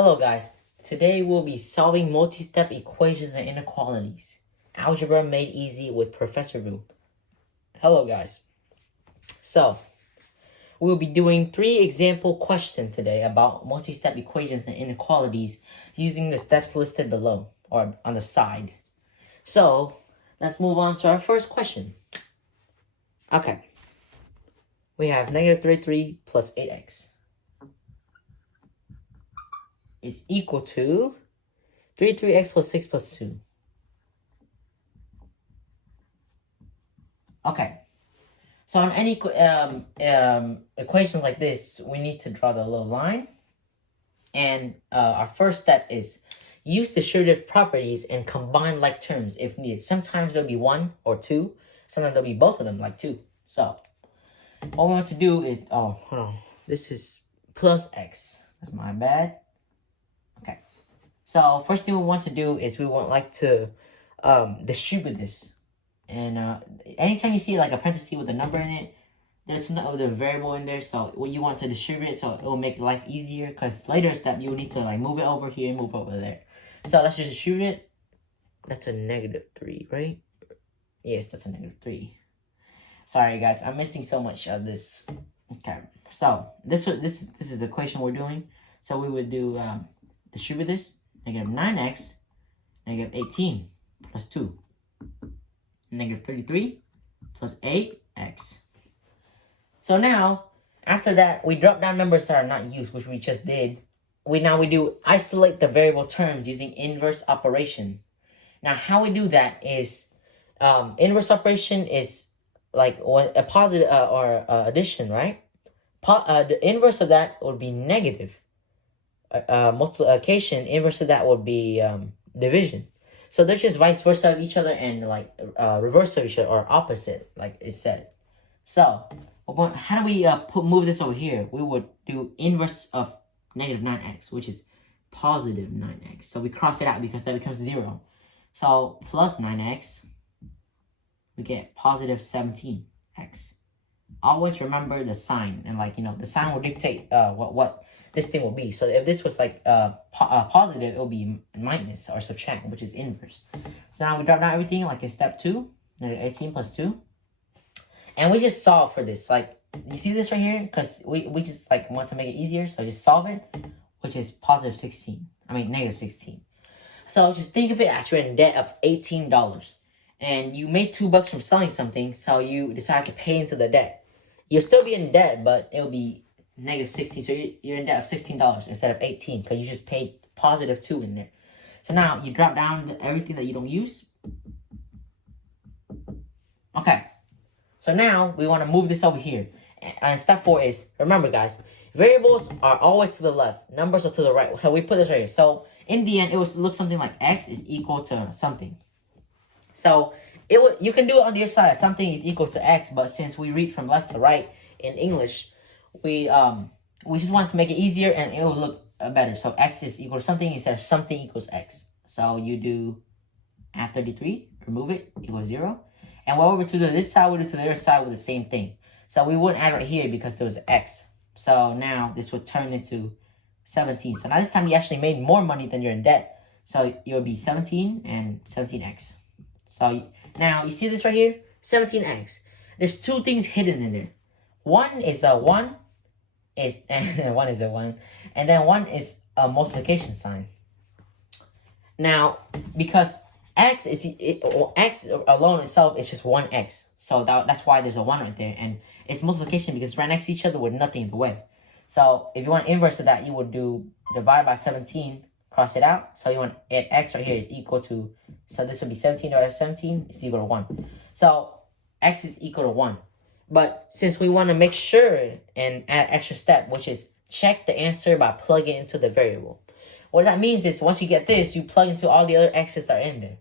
Hello guys, today we'll be solving multi-step equations and inequalities. Algebra made easy with Professor Vu. Hello guys. So, we'll be doing 3 example questions today about multi-step equations and inequalities using the steps listed below or on the side. So, let's move on to our first question. Okay. We have negative 33 plus 8x is equal to 33x plus 6 plus 2. Okay. So on any equations like this, we need to draw the little line. And our first step is use distributive properties and combine like terms if needed. Sometimes there'll be 1 or 2. Sometimes there'll be both of them, like 2. So what we want to do is, hold on. This is plus x. That's my bad. Okay. So first thing we want to do is we want like to distribute this. And anytime you see like a parenthesis with a number in it, there's no other variable in there. So what you want to distribute it so it will make life easier, because later step you need to like move it over here and move over there. So let's just distribute it. That's a negative 3, right? Yes, that's a negative 3. Sorry guys, I'm missing so much of this. Okay, so this is the equation we're doing. So we would do distribute this, negative 9x, negative 18 plus 2. Negative 33 plus 8x. So now, after that, we drop down numbers that are not used, which we just did. We do isolate the variable terms using inverse operation. Now, how we do that is, inverse operation is like a positive or addition, right? The inverse of that would be negative. Multiplication, inverse of that would be division. So they're just vice versa of each other and like reverse of each other or opposite, like it said. So how do we move this over here? We would do inverse of negative 9x, which is positive 9x. So we cross it out because that becomes 0. So plus 9x, we get positive 17x. Always remember the sign, and the sign will dictate what this thing will be. So if this was like positive, it will be minus or subtract, which is inverse. So now we drop down everything like in step 2, negative 18 plus 2. And we just solve for this. Like, you see this right here? Because we just like want to make it easier. So just solve it, which is positive 16. Negative 16. So just think of it as you're in debt of $18. And you made $2 from selling something, so you decide to pay into the debt. You'll still be in debt, but it'll be negative 16, so you're in debt of $16 instead of 18, because you just paid positive 2 in there. So now you drop down everything that you don't use. Okay, so now we want to move this over here. And step 4 is, remember guys, variables are always to the left, numbers are to the right. So we put this right here. So in the end, it would look something like x is equal to something. So you can do it on the other side. Something is equal to x, but since we read from left to right in English, we just want to make it easier and it will look better. So x is equal to something instead of something equals x. So you do add 33, remove it, equals 0. And what we do to this side, we do to the other side with the same thing. So we wouldn't add right here because there was an x. So now this would turn into 17. So now this time you actually made more money than you're in debt. So it would be 17 and 17x. So now you see this right here, 17x. There's 2 things hidden in there. One is a 1, one is a 1, and then 1 is a multiplication sign. Now, because x alone itself is just 1x, so that's why there's a 1 right there, and it's multiplication because it's right next to each other with nothing in the way. So if you want inverse of that, you would do divide by 17. Cross it out. So you want x right here is equal to, so this would be 17 divided by 17 is equal to 1. So x is equal to 1. But since we want to make sure and add extra step, which is check the answer by plugging into the variable. What that means is once you get this, you plug into all the other x's that are in there.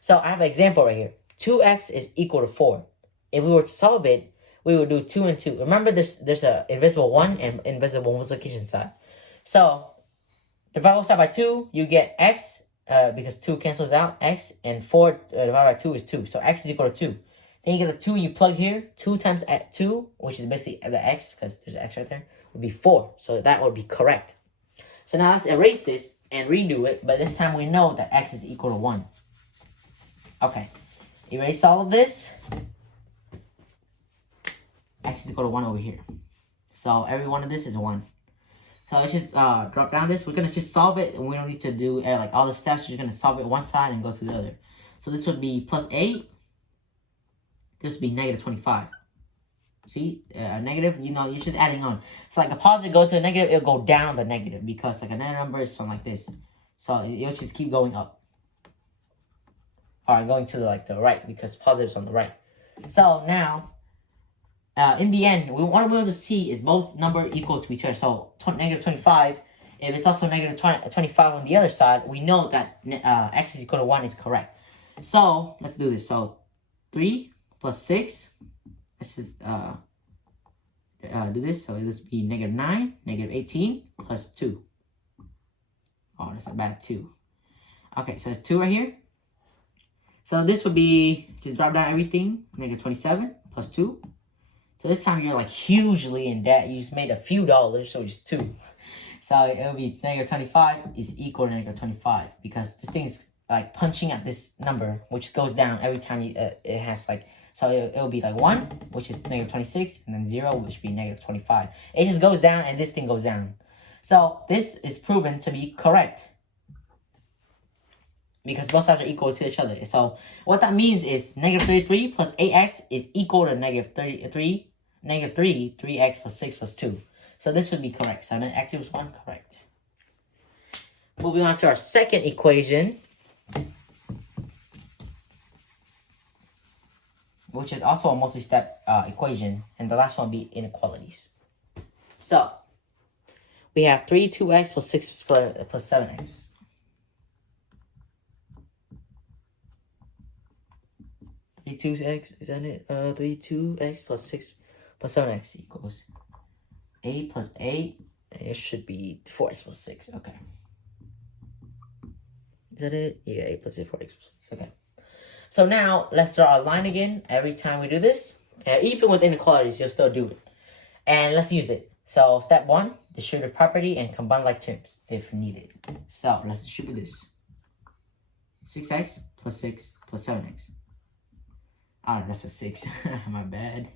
So I have an example right here. 2x is equal to 4. If we were to solve it, we would do 2 and 2. Remember there's a invisible 1 and invisible multiplication sign. So divide both sides by 2, you get x, because 2 cancels out, x, and 4 divided by 2 is 2. So x is equal to 2. Then you get the 2, you plug here, 2 times 2, which is basically the x, because there's an x right there, would be 4. So that would be correct. So now let's erase this and redo it, but this time we know that x is equal to 1. Okay, erase all of this. X is equal to 1 over here. So every one of this is 1. So let's just drop down this. We're going to just solve it, and we don't need to do like all the steps. We're going to solve it one side and go to the other. So this would be plus 8. This would be negative 25. See, negative, you're just adding on. So like a positive go to a negative, it'll go down the negative because like a net number is from like this. So it'll just keep going up. Or going to the right because positive's on the right. So now, in the end, what we're able to see is both number equal to each other. So negative 25, if it's also negative 25 on the other side, we know that x is equal to 1 is correct. So let's do this. So 3 plus 6. Let's just do this. So this would be negative 9, negative 18 plus 2. Oh, that's a bad 2. Okay, so it's 2 right here. So this would be, just drop down everything, negative 27 plus 2. So this time you're like hugely in debt. You just made a few dollars, so it's 2. So it'll be negative 25 is equal to negative 25 because this thing's like punching at this number, which goes down every time it has like, so it'll be like 1, which is negative 26, and then 0, which would be negative 25. It just goes down, and this thing goes down. So this is proven to be correct because both sides are equal to each other. So what that means is negative 33 plus 8x is equal to negative 3x plus 6 plus 2. So this would be correct. So then x equals 1, correct. Moving on to our second equation, which is also a multi-step equation, and the last one will be inequalities. So we have 2x plus 6 plus 7x. 2x, is that it? 2x plus 6 plus 7x equals 8 plus 8. It should be 4x plus 6. Okay. Is that it? Yeah, 8 plus 8, 4x plus 6. Okay. So now, let's draw a line again every time we do this. Even with inequalities, you'll still do it. And let's use it. So, step 1, distribute property and combine like terms if needed. So, let's distribute this. 6x plus 6 plus 7x. Oh, that's a 6. My bad.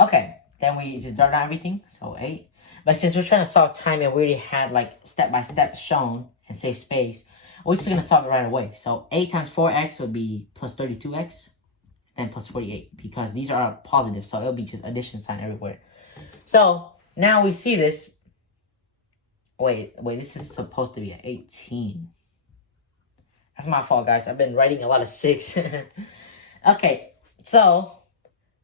Okay, then we just draw down everything. So, 8. But since we're trying to solve time and we already had like step-by-step shown and save space, we're just going to solve it right away. So 8 times 4x would be plus 32x, then plus 48, because these are positive, so it'll be just addition sign everywhere. So now we see this. Wait, this is supposed to be an 18. That's my fault, guys. I've been writing a lot of 6. Okay, so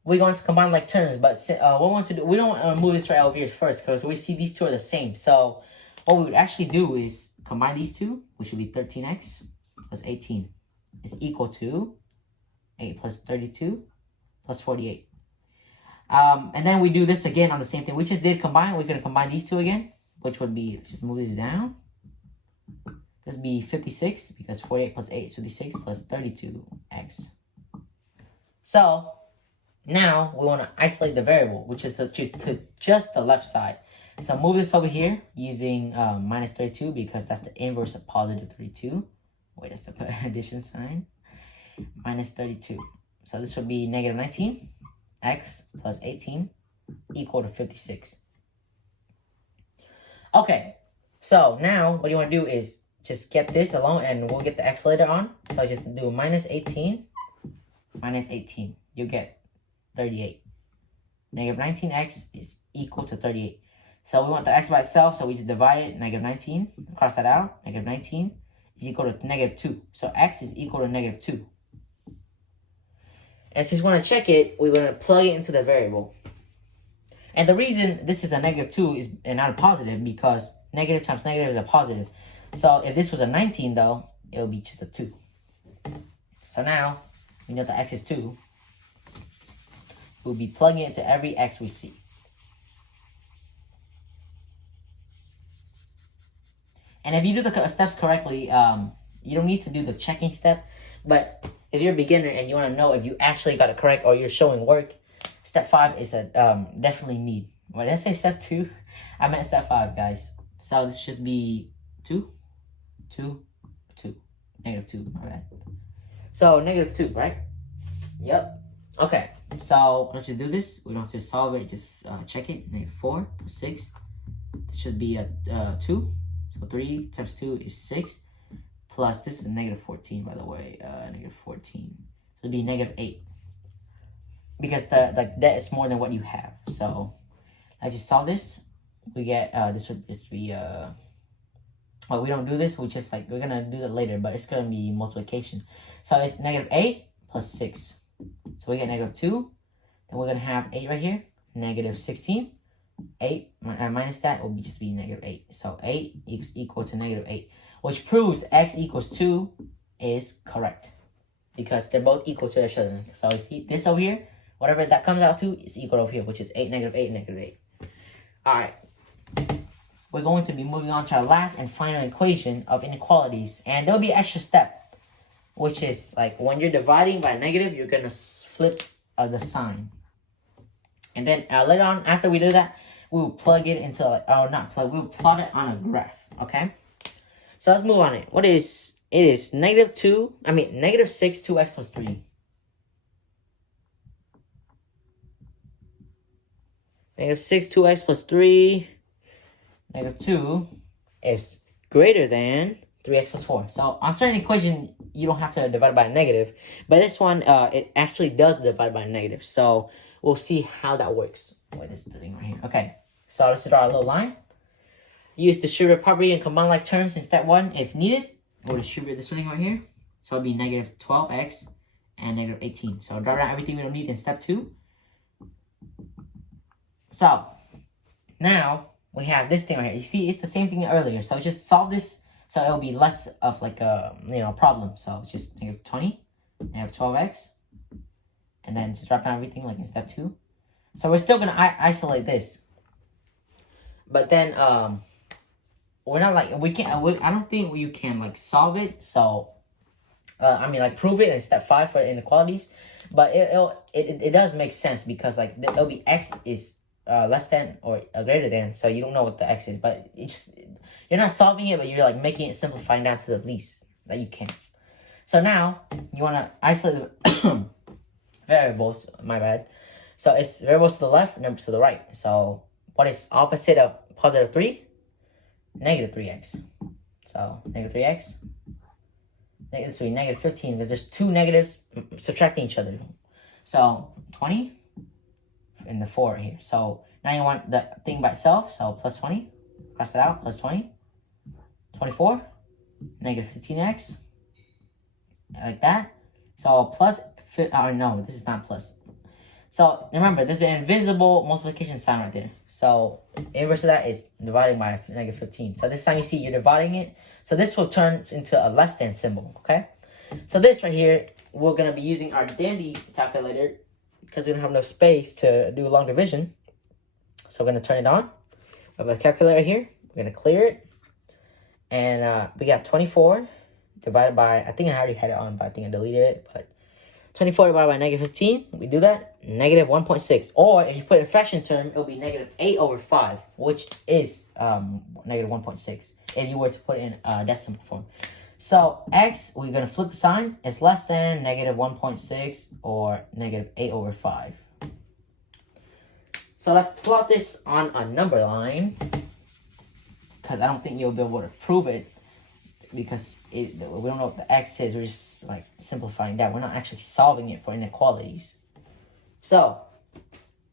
we're going to combine like terms, but what we want to do, we don't want to move this right over here first, because we see these two are the same. So what we would actually do is combine these two, which would be 13x plus 18 is equal to 8 plus 32 plus 48. And then we do this again on the same thing. We just did combine. We're going to combine these two again, which would be, let's just move this down. This would be 56 because 48 plus 8 is 56 plus 32x. So now we want to isolate the variable, which is to just the left side. So move this over here using minus 32 because that's the inverse of positive 32. Wait, that's the addition sign. Minus 32. So this would be negative 19. X plus 18 equal to 56. Okay, so now what you want to do is just get this alone and we'll get the x later on. So just do minus 18. Minus 18. You get 38. Negative 19x is equal to 38. So we want the x by itself, so we just divide it, negative 19, cross that out, negative 19 is equal to negative 2. So x is equal to negative 2. And since we want to check it, we're going to plug it into the variable. And the reason this is a negative 2 is and not a positive because negative times negative is a positive. So if this was a 19 though, it would be just a 2. So now, we know the x is 2. We'll be plugging it into every x we see. And if you do the steps correctly, you don't need to do the checking step. But if you're a beginner and you want to know if you actually got it correct or you're showing work, step 5 is a definitely need. What did I say? Step 2? I meant step 5, guys. So this should be 2, 2, 2. -2, my bad. So -2, right? Yep. Okay. So let's just do this. We don't have to solve it. Just check it. -4 plus 6. This should be a 2. So 3 times 2 is 6. Plus this is -14, by the way. -14. So it'd be -8. Because the that is more than what you have. So I just solve this. We get this would just be well, we don't do this. We just like we're gonna do that later, but it's gonna be multiplication. So it's -8 plus 6. So we get -2. Then we're gonna have 8 right here. -16. 8 minus that will just be -8. So 8 is equal to -8, which proves x equals 2 is correct because they're both equal to each other. So you see this over here. Whatever that comes out to is equal over here, which is 8, -8, -8. Alright. We're going to be moving on to our last and final equation of inequalities. And there'll be an extra step, which is like when you're dividing by negative, you're going to flip the sign. And then later on, after we do that, we will plug it into, we'll plot it on a graph, okay? So let's move on it. It is -6 2x plus 3. -6 2x plus 3. -2 is greater than 3x plus 4. So on certain equation, you don't have to divide by a negative. But this one, it actually does divide by a negative. So we'll see how that works. Wait, this is the thing right here. Okay, so let's draw a little line. Use distributive property and combine like terms in step 1 if needed. We'll distribute this thing right here. So it'll be -12x and -18. So draw down everything we don't need in step 2. So now we have this thing right here. You see, it's the same thing earlier. So just solve this so it'll be less of like a problem. So it's just -20, -12x, and then just wrap down everything like in step 2. So we're still gonna isolate this, but then we're not like we can't. I don't think you can like solve it. So prove it in step 5 for inequalities, but it does make sense because like it'll be x is less than or greater than, so you don't know what the x is, but you're not solving it, but you're like making it simplifying down to the least that you can. So now you want to isolate the variables. My bad. So it's variables to the left, numbers to the right. So what is opposite of +3? -3x. So -3x. This will be -15 because there's two negatives subtracting each other. So 20. In the 4 here. So now you want the thing by itself. So +20. Cross it out. +20. 24. -15x. Like that. So no, this is not plus. So remember, there's an invisible multiplication sign right there. So inverse of that is dividing by -15. So this time you see you're dividing it. So this will turn into a less than symbol. Okay. So this right here, we're gonna be using our dandy calculator, because we don't have no space to do long division. So we're going to turn it on. We have a calculator here. We're going to clear it. And we got 24 divided by, I think I already had it on, but I think I deleted it. But 24 divided by -15, we do that, -1.6. Or if you put it in fraction term, it'll be -8/5, which is -1.6 if you were to put it in decimal form. So x, we're going to flip the sign. It's less than -1.6 or -8/5. So let's plot this on a number line, because I don't think you'll be able to prove it because we don't know what the x is. We're just like simplifying that. We're not actually solving it for inequalities. So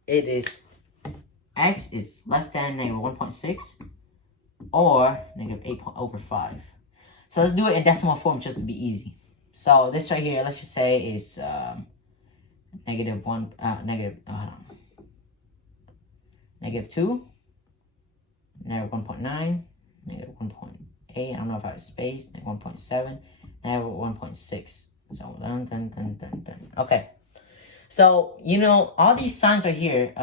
it is x is less than -1.6 or -8/5. So let's do it in decimal form just to be easy. So this right here, let's just say is -2, -1.9, -1.8. I don't know if I have space. -1.7, -1.6. So dun. Okay. So all these signs right here.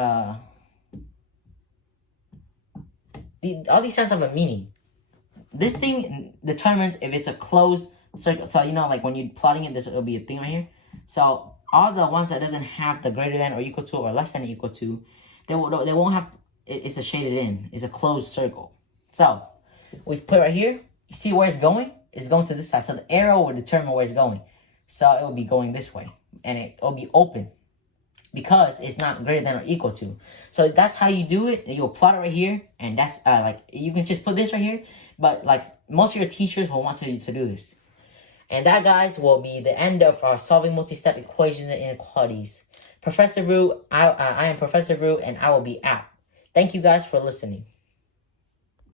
All these signs have a meaning. This thing determines if it's a closed circle. So like when you're plotting it, it'll be a thing right here. So all the ones that doesn't have the greater than or equal to or less than or equal to, they won't have it's a shaded in. It's a closed circle. So we put it right here. You see where it's going? It's going to this side. So the arrow will determine where it's going. So it will be going this way. And it will be open because it's not greater than or equal to. So that's how you do it. You'll plot it right here. And that's like, you can just put this right here. But like most of your teachers will want you to do this. And that, guys, will be the end of our solving multi-step equations and inequalities. Professor Root, I am Professor Root, and I will be out. Thank you guys for listening.